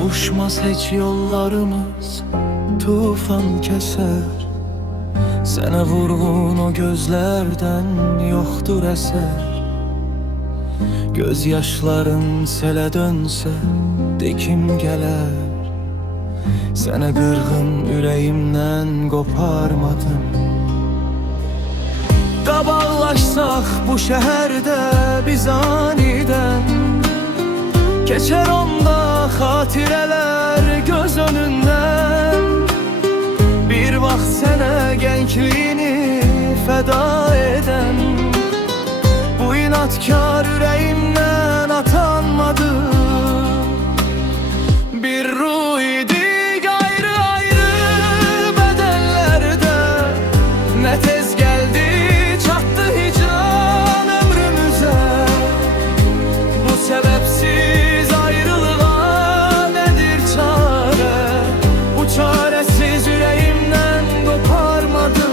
Kavuşmaz heç yollarımız, tufan keser. Sənə vurğun o gözlərdən yoxdur əsər. Göz yaşların selə dönsə, dikim gələr. Sənə qırğın ürəyimdən qoparmadım. Qabaqlaşsaq bu şəhərdə biz anidən, keçər onda xatirələr göz önündən. Bir vaxt sənə gəncliyini fəda edən, bu inatkar ürəyimdən atanmadı. Bir ruh idik ayrı-ayrı bədənlərdə, nə tez gəldi çatdı hicran ömrümüzə. Bu səbəbsiz ayrılığa nədir çarə? Bu çarəsiz ürəyimdən qoparmadı.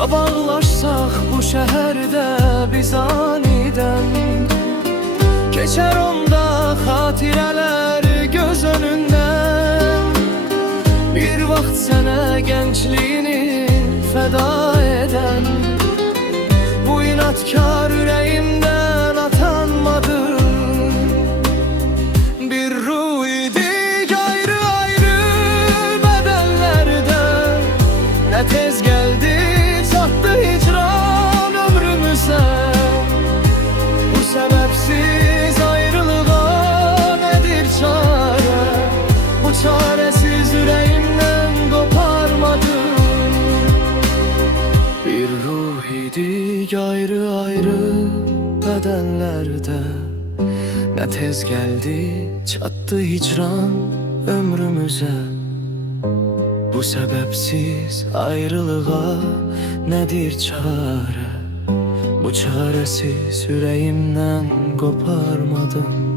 Qabaqlaşsaq bu şəhərdə biz anidən, keçər onda xatirələr göz önündən. Bir vaxt sənə gəncliyini fəda edən, bu inatkar ürəyimdən atanmadı. Bir ruh idik ayrı-ayrı bədənlərdə, nə tez gəldi çatdı hicran ömrümüzə. Bu səbəbsiz ayrılığa nədir çarə? Bu çarəsiz ürəyimdən qoparmadım. Bir ruh idik ayrı-ayrı bədənlərdə, nə tez gəldi çatdı hicran ömrümüzə. Bu səbəbsiz ayrılığa nədir çarə? Bu çarəsiz ürəyimdən qoparmadım.